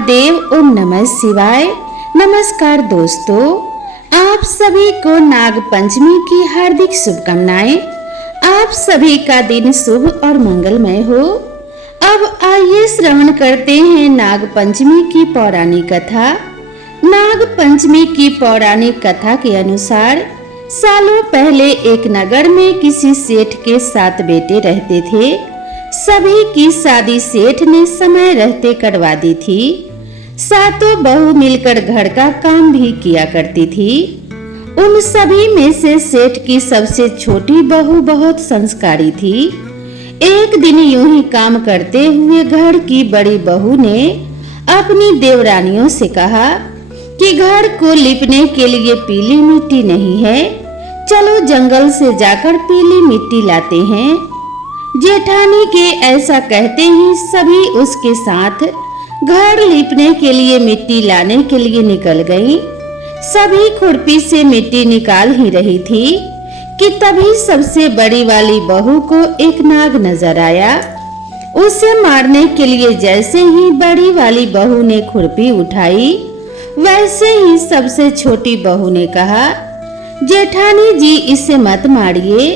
महादेव। ओम नमः शिवाय। नमस्कार दोस्तों, आप सभी को नाग पंचमी की हार्दिक शुभकामनाएं। आप सभी का दिन शुभ और मंगलमय हो। अब आइए श्रवण करते हैं नाग पंचमी की पौराणिक कथा। नाग पंचमी की पौराणिक कथा के अनुसार सालों पहले एक नगर में किसी सेठ के 7 बेटे रहते थे। सभी की शादी सेठ ने समय रहते करवा दी थी। सातों बहू मिलकर घर का काम भी किया करती थी। उन सभी में से सेठ की सबसे छोटी बहू बहुत संस्कारी थी। एक दिन यूं ही काम करते हुए घर की बड़ी बहू ने अपनी देवरानियों से कहा कि घर को लिपने के लिए पीली मिट्टी नहीं है, चलो जंगल से जाकर पीली मिट्टी लाते हैं। जेठानी के ऐसा कहते ही सभी उसके साथ घर लिपने के लिए मिट्टी लाने के लिए निकल गईं। सभी खुरपी से मिट्टी निकाल ही रही थी कि तभी सबसे बड़ी वाली बहू को एक नाग नजर आया। उसे मारने के लिए जैसे ही बड़ी वाली बहू ने खुरपी उठाई, वैसे ही सबसे छोटी बहू ने कहा, जेठानी जी इसे मत मारिए,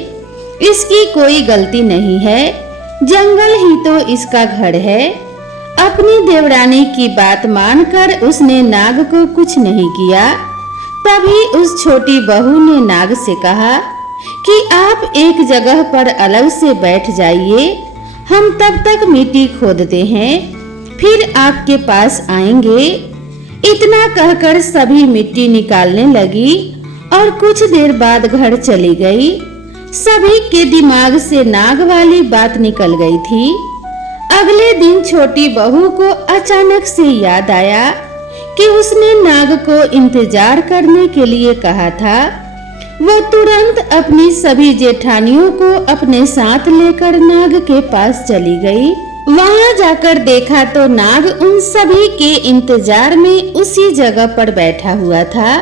इसकी कोई गलती नहीं है, जंगल ही तो इसका घर है। अपनी देवरानी की बात मानकर उसने नाग को कुछ नहीं किया। तभी उस छोटी बहू ने नाग से कहा कि आप एक जगह पर अलग से बैठ जाइए, हम तब तक मिट्टी खोदते हैं, फिर आपके पास आएंगे। इतना कहकर सभी मिट्टी निकालने लगी और कुछ देर बाद घर चली गई। सभी के दिमाग से नाग वाली बात निकल गई थी। अगले दिन छोटी बहू को अचानक से याद आया कि उसने नाग को इंतजार करने के लिए कहा था। वो तुरंत अपनी सभी जेठानियों को अपने साथ लेकर नाग के पास चली गई। वहां जाकर देखा तो नाग उन सभी के इंतजार में उसी जगह पर बैठा हुआ था।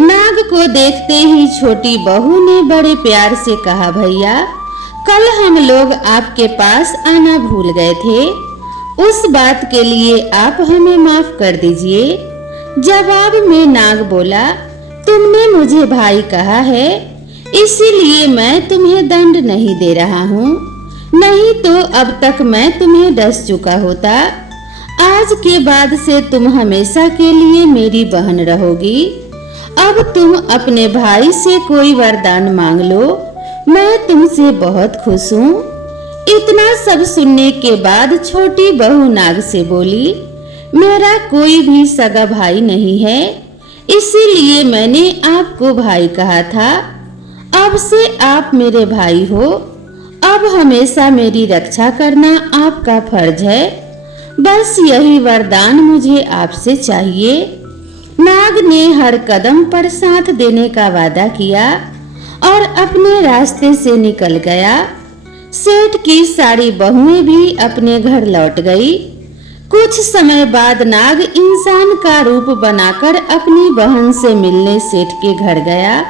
नाग को देखते ही छोटी बहू ने बड़े प्यार से कहा, भैया कल हम लोग आपके पास आना भूल गए थे, उस बात के लिए आप हमें माफ कर दीजिए। जवाब में नाग बोला, तुमने मुझे भाई कहा है, इसीलिए मैं तुम्हें दंड नहीं दे रहा हूँ, नहीं तो अब तक मैं तुम्हें डस चुका होता। आज के बाद से तुम हमेशा के लिए मेरी बहन रहोगी। अब तुम अपने भाई से कोई वरदान मांग लो, मैं तुमसे बहुत खुश हूँ। इतना सब सुनने के बाद छोटी बहू नाग से बोली, मेरा कोई भी सगा भाई नहीं है, इसीलिए मैंने आपको भाई कहा था। अब से आप मेरे भाई हो, अब हमेशा मेरी रक्षा करना आपका फर्ज है। बस यही वरदान मुझे आपसे चाहिए। नाग ने हर कदम पर साथ देने का वादा किया और अपने रास्ते से निकल गया। सेठ की सारी बहुएं भी अपने घर लौट गई। कुछ समय बाद नाग इंसान का रूप बनाकर अपनी बहन से मिलने सेठ के घर गया।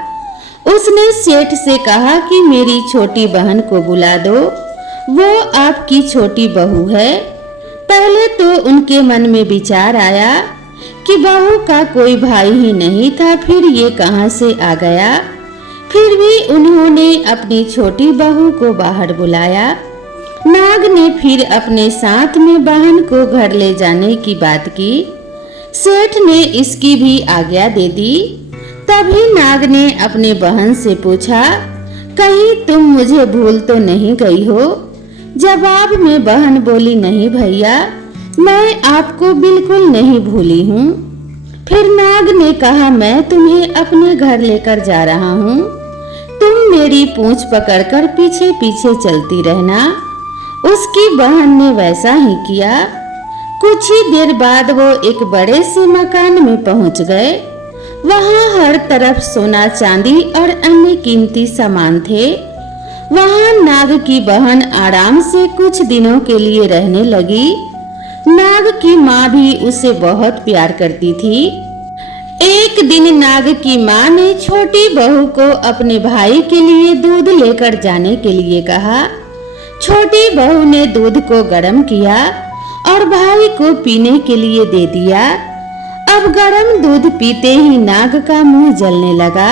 उसने सेठ से कहा कि मेरी छोटी बहन को बुला दो, वो आपकी छोटी बहू है। पहले तो उनके मन में विचार आया कि बहू का कोई भाई ही नहीं था, फिर ये कहां से आ गया। फिर भी उन्होंने अपनी छोटी बहू को बाहर बुलाया। नाग ने फिर अपने साथ में बहन को घर ले जाने की बात की। सेठ ने इसकी भी आज्ञा दे दी। तभी नाग ने अपने बहन से पूछा, कहीं तुम मुझे भूल तो नहीं गई हो? जवाब में बहन बोली, नहीं भैया, मैं आपको बिल्कुल नहीं भूली हूँ। फिर नाग ने कहा, मैं तुम्हें अपने घर लेकर जा रहा हूँ, तुम मेरी पूंछ पकड़कर पीछे पीछे चलती रहना। उसकी बहन ने वैसा ही किया। कुछ ही देर बाद वो एक बड़े से मकान में पहुँच गए। वहाँ हर तरफ सोना चांदी और अन्य कीमती सामान थे। वहाँ नाग की बहन आराम से कुछ दिनों के लिए रहने लगी। नाग की माँ भी उसे बहुत प्यार करती थी। एक दिन नाग की माँ ने छोटी बहू को अपने भाई के लिए दूध लेकर जाने के लिए कहा। छोटी बहू ने दूध को गर्म किया और भाई को पीने के लिए दे दिया। अब गर्म दूध पीते ही नाग का मुंह जलने लगा।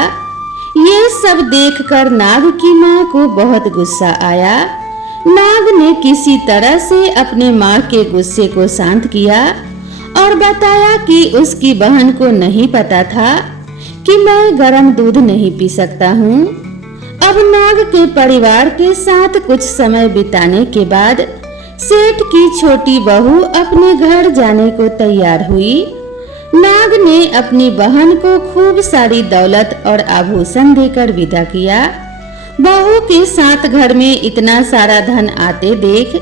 ये सब देखकर नाग की माँ को बहुत गुस्सा आया। नाग ने किसी तरह से अपने माँ के गुस्से को शांत किया और बताया कि उसकी बहन को नहीं पता था कि मैं गर्म दूध नहीं पी सकता हूँ। अब नाग के परिवार के साथ कुछ समय बिताने के बाद सेठ की छोटी बहू अपने घर जाने को तैयार हुई। नाग ने अपनी बहन को खूब सारी दौलत और आभूषण देकर विदा किया। बहू के साथ घर में इतना सारा धन आते देख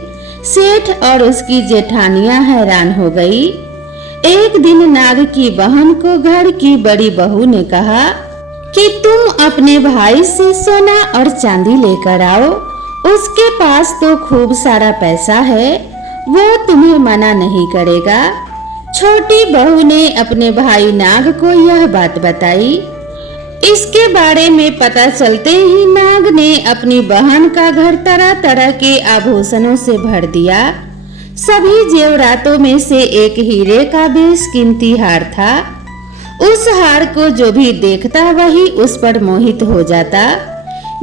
सेठ और उसकी जेठानियां हैरान हो गई। एक दिन नाग की बहन को घर की बड़ी बहू ने कहा कि तुम अपने भाई से सोना और चांदी लेकर आओ, उसके पास तो खूब सारा पैसा है, वो तुम्हें मना नहीं करेगा। छोटी बहू ने अपने भाई नाग को यह बात बताई। इसके बारे में पता चलते ही नाग ने अपनी बहन का घर तरह तरह के आभूषणों से भर दिया। सभी जेवरातों में से एक हीरे का बेशकीमती हार था। उस हार को जो भी देखता वही उस पर मोहित हो जाता।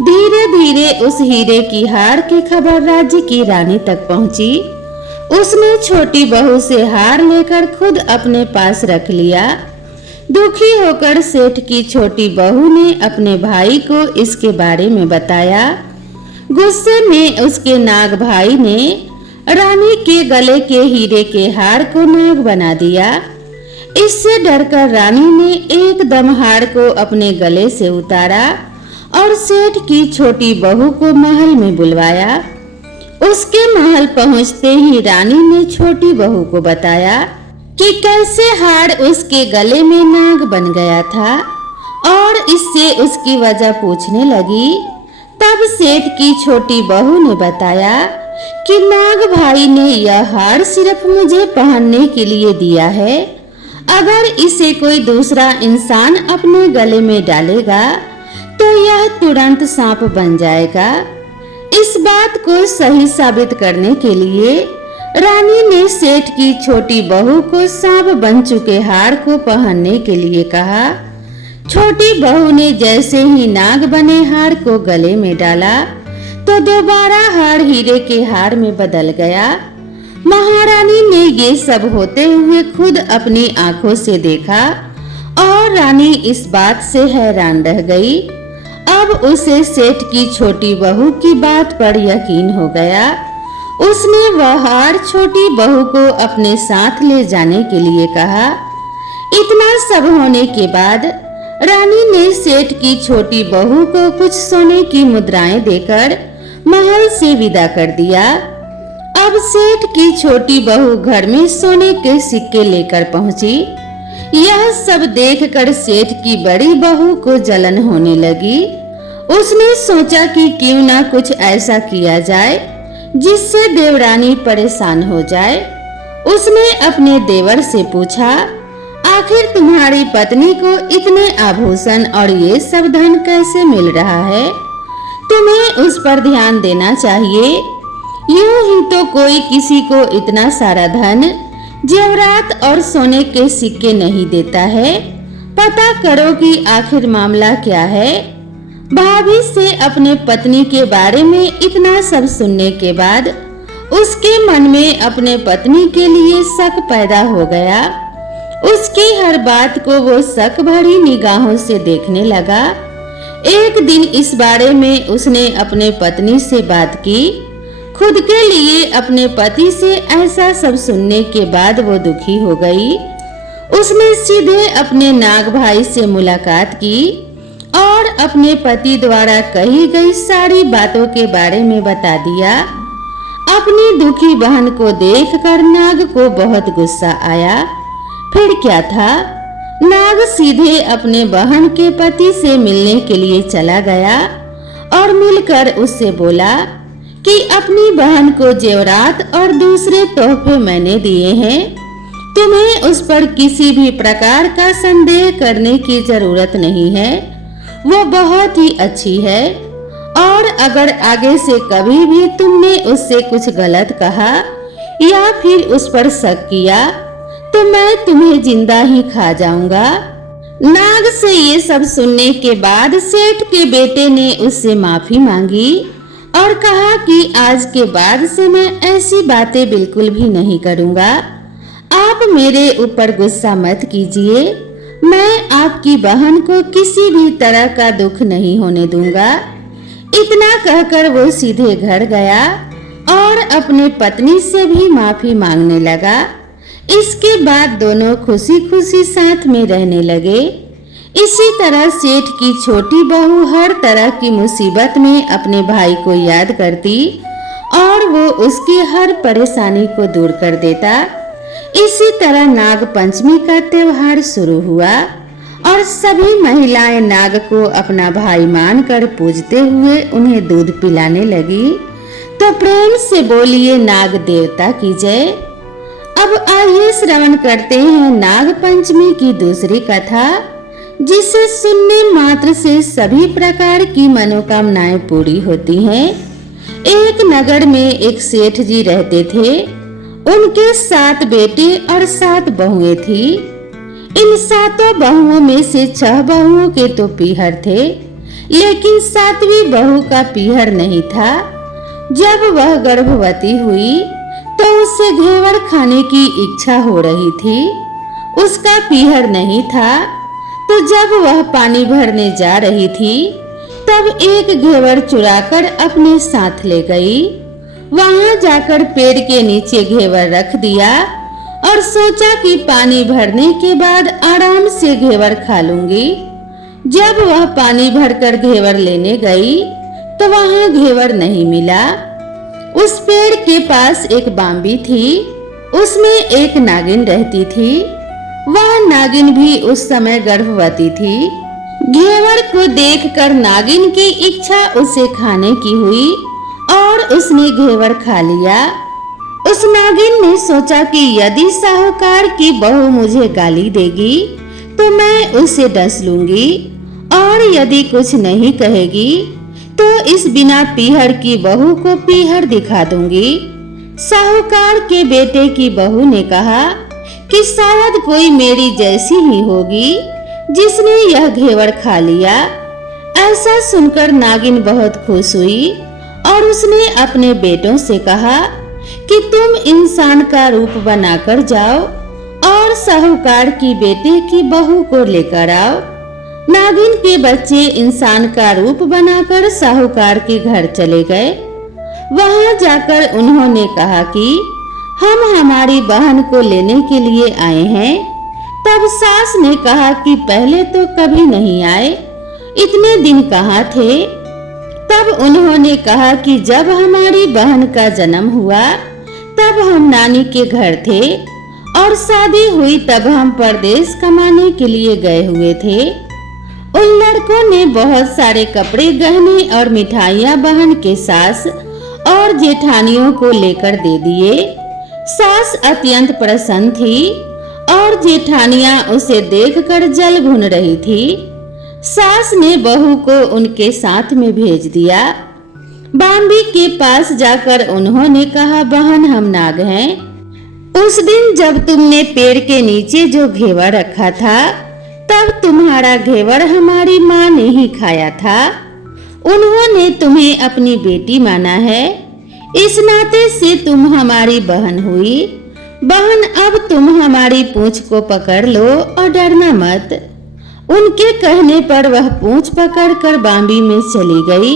धीरे धीरे उस हीरे की हार की खबर राज्य की रानी तक पहुंची। उसने छोटी बहू से हार लेकर खुद अपने पास रख लिया। दुखी होकर सेठ की छोटी बहू ने अपने भाई को इसके बारे में बताया। गुस्से में उसके नाग भाई ने रानी के गले के हीरे के हार को नाग बना दिया। इससे डरकर रानी ने एकदम हार को अपने गले से उतारा और सेठ की छोटी बहू को महल में बुलवाया। उसके महल पहुंचते ही रानी ने छोटी बहू को बताया कि कैसे हार उसके गले में नाग बन गया था और इससे उसकी वजह पूछने लगी। तब सेठ की छोटी बहू ने बताया कि नाग भाई ने यह हार सिर्फ मुझे पहनने के लिए दिया है। अगर इसे कोई दूसरा इंसान अपने गले में डालेगा तो यह तुरंत सांप बन जाएगा। इस बात को सही साबित करने के लिए रानी ने सेठ की छोटी बहू को सांप बन चुके हार को पहनने के लिए कहा। छोटी बहू ने जैसे ही नाग बने हार को गले में डाला तो दोबारा हार हीरे के हार में बदल गया। महारानी ने ये सब होते हुए खुद अपनी आंखों से देखा और रानी इस बात से हैरान रह गई। अब उसे सेठ की छोटी बहू की बात पर यकीन हो गया। उसने वह हार छोटी बहू को अपने साथ ले जाने के लिए कहा। इतना सब होने के बाद रानी ने सेठ की छोटी बहू को कुछ सोने की मुद्राएं देकर महल से विदा कर दिया। अब सेठ की छोटी बहू घर में सोने के सिक्के लेकर पहुंची। यह सब देखकर सेठ की बड़ी बहू को जलन होने लगी। उसने सोचा कि क्यों ना कुछ ऐसा किया जाए जिससे देवरानी परेशान हो जाए। उसने अपने देवर से पूछा, आखिर तुम्हारी पत्नी को इतने आभूषण और ये सब धन कैसे मिल रहा है? तुम्हें उस पर ध्यान देना चाहिए। यूं ही तो कोई किसी को इतना सारा धन, जेवरात और सोने के सिक्के नहीं देता है। पता करो कि आखिर मामला क्या है। भाभी से अपने पत्नी के बारे में इतना सब सुनने के बाद उसके मन में अपने पत्नी के लिए शक पैदा हो गया। उसकी हर बात को वो शक भरी निगाहों से देखने लगा। एक दिन इस बारे में उसने अपने पत्नी से बात की। खुद के लिए अपने पति से ऐसा सब सुनने के बाद वो दुखी हो गई। उसने सीधे अपने नाग भाई से मुलाकात की और अपने पति द्वारा कही गई सारी बातों के बारे में बता दिया। अपनी दुखी बहन को देखकर नाग को बहुत गुस्सा आया। फिर क्या था, नाग सीधे अपने बहन के पति से मिलने के लिए चला गया और मिलकर उससे बोला कि अपनी बहन को जेवरात और दूसरे तोहफे मैंने दिए हैं। तुम्हें उस पर किसी भी प्रकार का संदेह करने की जरूरत नहीं है। वो बहुत ही अच्छी है और अगर आगे से कभी भी तुमने उससे कुछ गलत कहा या फिर उस पर शक किया तो मैं तुम्हें जिंदा ही खा जाऊंगा। नाग से ये सब सुनने के बाद सेठ के बेटे ने उससे माफी मांगी और कहा कि आज के बाद से मैं ऐसी बातें बिल्कुल भी नहीं करूंगा। आप मेरे ऊपर गुस्सा मत कीजिए, मैं आपकी बहन को किसी भी तरह का दुख नहीं होने दूंगा। इतना कहकर वो सीधे घर गया और अपने पत्नी से भी माफी मांगने लगा। इसके बाद दोनों खुशी खुशी साथ में रहने लगे। इसी तरह सेठ की छोटी बहू हर तरह की मुसीबत में अपने भाई को याद करती और वो उसकी हर परेशानी को दूर कर देता। इसी तरह नाग पंचमी का त्योहार शुरू हुआ और सभी महिलाएं नाग को अपना भाई मानकर पूजते हुए उन्हें दूध पिलाने लगी। तो प्रेम से बोलिए नाग देवता की जय। अब आइए श्रवण करते हैं नाग पंचमी की दूसरी कथा, जिसे सुनने मात्र से सभी प्रकार की मनोकामनाएं पूरी होती हैं। एक नगर में एक सेठ जी रहते थे। उनके 7 बेटे और 7 बहुएं थी। इन 7 बहुओं में से 6 बहुओं के तो पीहर थे, लेकिन 7वीं बहू का पीहर नहीं था। जब वह गर्भवती हुई तो उसे घेवर खाने की इच्छा हो रही थी। उसका पीहर नहीं था, तो जब वह पानी भरने जा रही थी तब एक घेवर चुराकर अपने साथ ले गई। वहां जाकर पेड़ के नीचे घेवर रख दिया और सोचा कि पानी भरने के बाद आराम से घेवर खा लूंगी। जब वह पानी भरकर घेवर लेने गई तो वहां घेवर नहीं मिला। उस पेड़ के पास एक बांबी थी, उसमें एक नागिन रहती थी। वह नागिन भी उस समय गर्भवती थी। घेवर को देखकर नागिन की इच्छा उसे खाने की हुई और उसने घेवर खा लिया। उस नागिन ने सोचा कि यदि साहूकार की बहू मुझे गाली देगी तो मैं उसे डस लूंगी और यदि कुछ नहीं कहेगी तो इस बिना पीहर की बहू को पीहर दिखा दूंगी। साहूकार के बेटे की बहू ने कहा कि शायद कोई मेरी जैसी ही होगी जिसने यह घेवर खा लिया। ऐसा सुनकर नागिन बहुत खुश हुई और उसने अपने बेटों से कहा कि तुम इंसान का रूप बनाकर जाओ और साहूकार की बेटे की बहू को लेकर आओ। नागिन के बच्चे इंसान का रूप बनाकर साहूकार के घर चले गए। वहां जाकर उन्होंने कहा कि हम हमारी बहन को लेने के लिए आए हैं। तब सास ने कहा कि पहले तो कभी नहीं आए, इतने दिन कहाँ थे। तब उन्होंने कहा कि जब हमारी बहन का जन्म हुआ तब हम नानी के घर थे और शादी हुई तब हम परदेश कमाने के लिए गए हुए थे। उन लड़कों ने बहुत सारे कपड़े, गहने और मिठाइयाँ बहन के सास और जेठानियों को लेकर दे दिए। सास अत्यंत प्रसन्न थी और जेठानियां उसे देखकर जल भुन रही थी। सास ने बहू को उनके साथ में भेज दिया। बांबी के पास जाकर उन्होंने कहा, बहन हम नाग हैं। उस दिन जब तुमने पेड़ के नीचे जो घेवर रखा था तब तुम्हारा घेवर हमारी माँ ने ही खाया था। उन्होंने तुम्हें अपनी बेटी माना है, इस नाते से तुम हमारी बहन हुई। बहन अब तुम हमारी पूंछ को पकड़ लो और डरना मत। उनके कहने पर वह पूंछ पकड़कर बांबी में चली गई।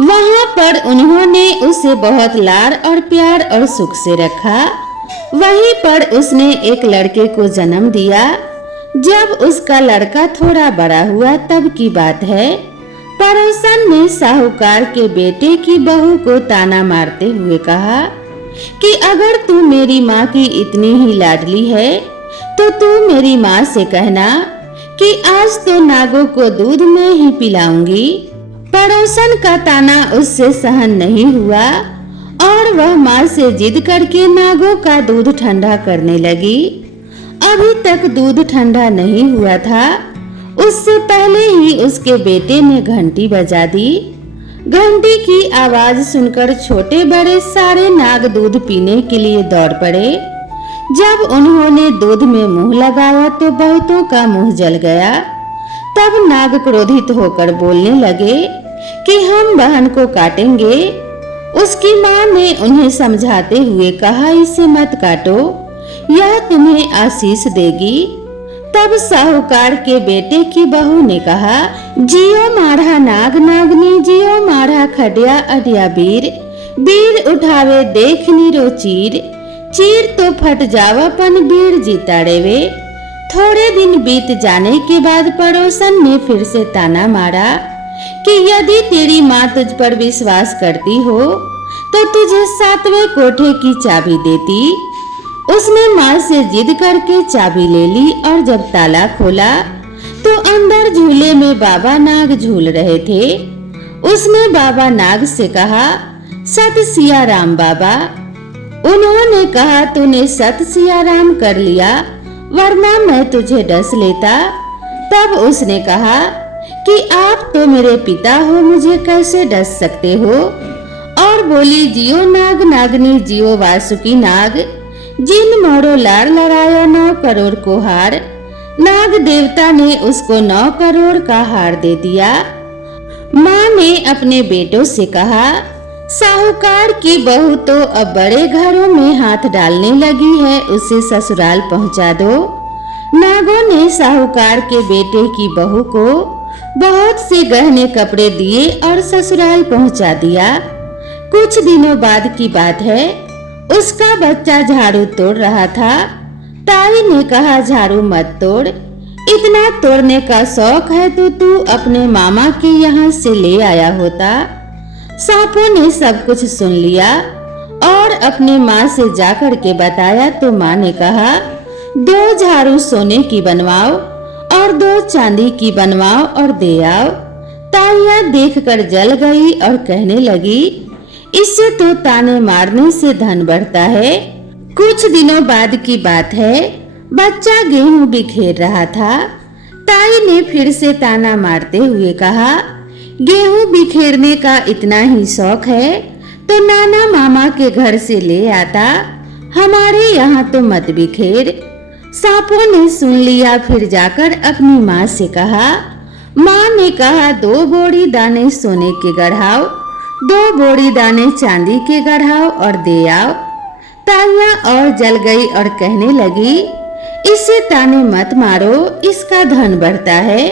वहां पर उन्होंने उसे बहुत लाड और प्यार और सुख से रखा। वहीं पर उसने एक लड़के को जन्म दिया। जब उसका लड़का थोड़ा बड़ा हुआ तब की बात है, पड़ोसन ने साहूकार के बेटे की बहू को ताना मारते हुए कहा कि अगर तू मेरी माँ की इतनी ही लाडली है तो तू मेरी माँ से कहना कि आज तो नागों को दूध मैं ही पिलाऊंगी। पड़ोसन का ताना उससे सहन नहीं हुआ और वह माँ से जिद करके नागों का दूध ठंडा करने लगी। अभी तक दूध ठंडा नहीं हुआ था, उससे पहले ही उसके बेटे ने घंटी बजा दी। घंटी की आवाज सुनकर छोटे बड़े सारे नाग दूध पीने के लिए दौड़ पड़े। जब उन्होंने दूध में मुंह लगाया तो बहुतों का मुंह जल गया। तब नाग क्रोधित होकर बोलने लगे कि हम बहन को काटेंगे। उसकी माँ ने उन्हें समझाते हुए कहा, इसे मत काटो, यह तुम्हें आशीष देगी। तब साहूकार के बेटे की बहू ने कहा, जियो मारा नाग नागनी, जियो मारा खडिया अडिया वीर, वीर उठावे देख नीरो चीर, चीर तो फट जावापन वीर जीता वे। थोड़े दिन बीत जाने के बाद पड़ोसन ने फिर से ताना मारा कि यदि तेरी माँ तुझ पर विश्वास करती हो तो तुझे 7वें कोठे की चाबी देती। उसने माँ से जिद करके चाबी ले ली और जब ताला खोला तो अंदर झूले में बाबा नाग झूल रहे थे। उसने बाबा नाग से कहा, सत सिया राम बाबा। उन्होंने कहा, तूने सत सिया राम कर लिया, वरना मैं तुझे डस लेता। तब उसने कहा कि आप तो मेरे पिता हो, मुझे कैसे डस सकते हो। और बोली, जियो नाग नागनी, जियो वासुकी नाग, जिन मोरो लार लड़ाया 9 करोड़ को हार। नाग देवता ने उसको 9 करोड़ का हार दे दिया। माँ ने अपने बेटों से कहा, साहूकार की बहू तो अब बड़े घरों में हाथ डालने लगी है, उसे ससुराल पहुंचा दो। नागों ने साहूकार के बेटे की बहू को बहुत से गहने कपड़े दिए और ससुराल पहुंचा दिया। कुछ दिनों बाद की बात है, उसका बच्चा झाड़ू तोड़ रहा था। ताई ने कहा, झाड़ू मत तोड़, इतना तोड़ने का शौक है तो तू अपने मामा के यहाँ से ले आया होता। सांपों ने सब कुछ सुन लिया और अपनी माँ से जाकर के बताया तो माँ ने कहा, 2 झाड़ू सोने की बनवाओ और 2 चांदी की बनवाओ और दे आओ। ताइया देखकर जल गई और कहने लगी, इससे तो ताने मारने से धन बढ़ता है। कुछ दिनों बाद की बात है, बच्चा गेहूं बिखेर रहा था। ताई ने फिर से ताना मारते हुए कहा, गेहूं बिखेरने का इतना ही शौक है तो नाना मामा के घर से ले आता, हमारे यहाँ तो मत बिखेर। सांपों ने सुन लिया, फिर जाकर अपनी माँ से कहा। माँ ने कहा, 2 बोरी दाने सोने के गढ़ाओ, 2 बोरी दाने चांदी के गढ़ाओ और दे आओ। ताइयां और जल गई और कहने लगी, इसे ताने मत मारो, इसका धन बढ़ता है।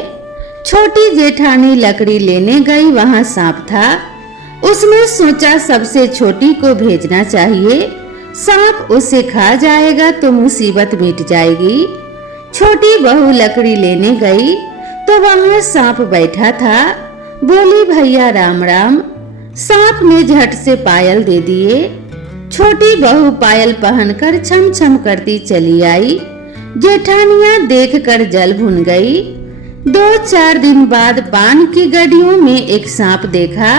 छोटी जेठानी लकड़ी लेने गई, वहां सांप था। उसने सोचा सबसे छोटी को भेजना चाहिए, सांप उसे खा जाएगा तो मुसीबत मिट जाएगी। छोटी बहू लकड़ी लेने गई तो वहां सांप बैठा था। बोली, भैया राम राम। सांप ने झट से पायल दे दिए। छोटी बहू पायल पहनकर छम छम करती चली आई। जेठानियां देखकर जल भुन गई। 2-4 दिन बाद पान की गड्डियों में एक सांप देखा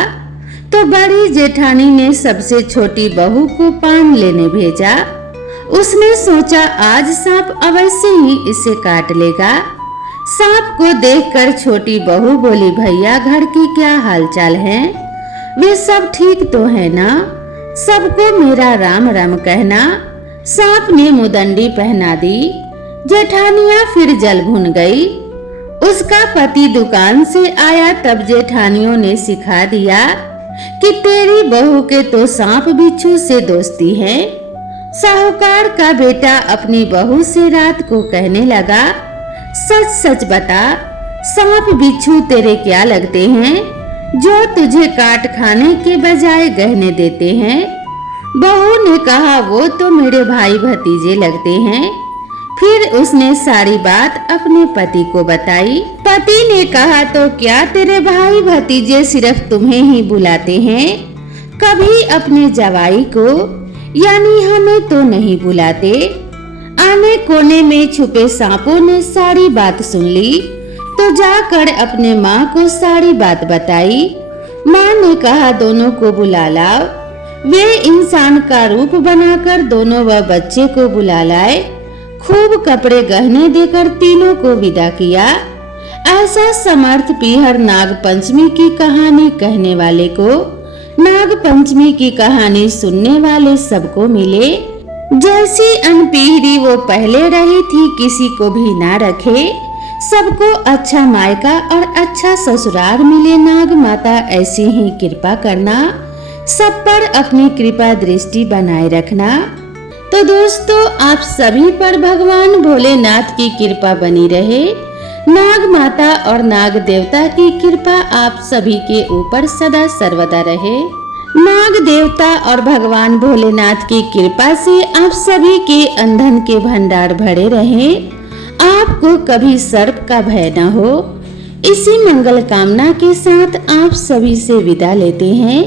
तो बड़ी जेठानी ने सबसे छोटी बहू को पान लेने भेजा। उसने सोचा आज सांप अवश्य ही इसे काट लेगा। सांप को देखकर छोटी बहू बोली, भैया घर की क्या हालचाल है? वे सब ठीक तो है ना? सबको मेरा राम राम कहना। सांप ने मुदंडी पहना दी। जेठानियां फिर जल भुन गई। उसका पति दुकान से आया तब जेठानियों ने सिखा दिया कि तेरी बहू के तो सांप बिच्छू से दोस्ती है। साहूकार का बेटा अपनी बहू से रात को कहने लगा, सच सच बता, सांप बिच्छू तेरे क्या लगते हैं जो तुझे काट खाने के बजाय गहने देते हैं? बहू ने कहा, वो तो मेरे भाई भतीजे लगते हैं। फिर उसने सारी बात अपने पति को बताई। पति ने कहा, तो क्या तेरे भाई भतीजे सिर्फ तुम्हें ही बुलाते हैं, कभी अपने जवाई को यानी हमें तो नहीं बुलाते? आने कोने में छुपे सांपों ने सारी बात सुन ली तो जाकर अपने माँ को सारी बात बताई। माँ ने कहा, दोनों को बुला लाओ। वे इंसान का रूप बनाकर दोनों व बच्चे को बुला लाए। खूब कपड़े गहने देकर तीनों को विदा किया। ऐसा समर्थ पीहर नाग पंचमी की कहानी कहने वाले को, नाग पंचमी की कहानी सुनने वाले सबको मिले। जैसी अनपीहरी वो पहले रही थी, किसी को भी ना रखे, सबको अच्छा मायका और अच्छा ससुराल मिले। नाग माता ऐसी ही कृपा करना, सब पर अपनी कृपा दृष्टि बनाए रखना। तो दोस्तों, आप सभी पर भगवान भोलेनाथ की कृपा बनी रहे। नाग माता और नाग देवता की कृपा आप सभी के ऊपर सदा सर्वदा रहे। नाग देवता और भगवान भोलेनाथ की कृपा से आप सभी के अंधन के भंडार भरे रहे, आपको कभी सर्प का भय न हो। इसी मंगल कामना के साथ आप सभी से विदा लेते हैं।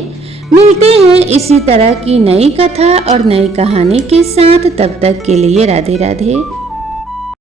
मिलते हैं इसी तरह की नई कथा और नई कहानी के साथ। तब तक के लिए राधे राधे।